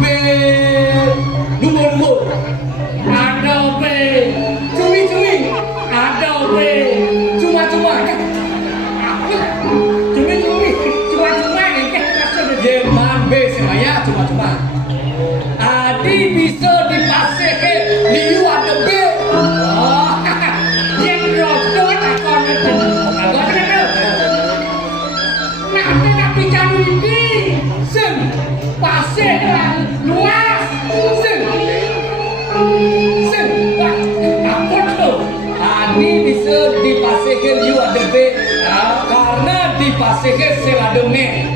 B luhur-luhur. Ada B cumi-cumi. Ada B cuma-cuma. Cumi-cumi, cuma-cuma kan maksudnya Jerman B saya cuma-cuma. Adi bisa dipastikan liu ada B. Oh, yang rodo tak kono. Nak bicara ini, sen pasir luas, sen, apa tu? Ini bisa dipastikan you ada B, karena dipastikan sel ada me.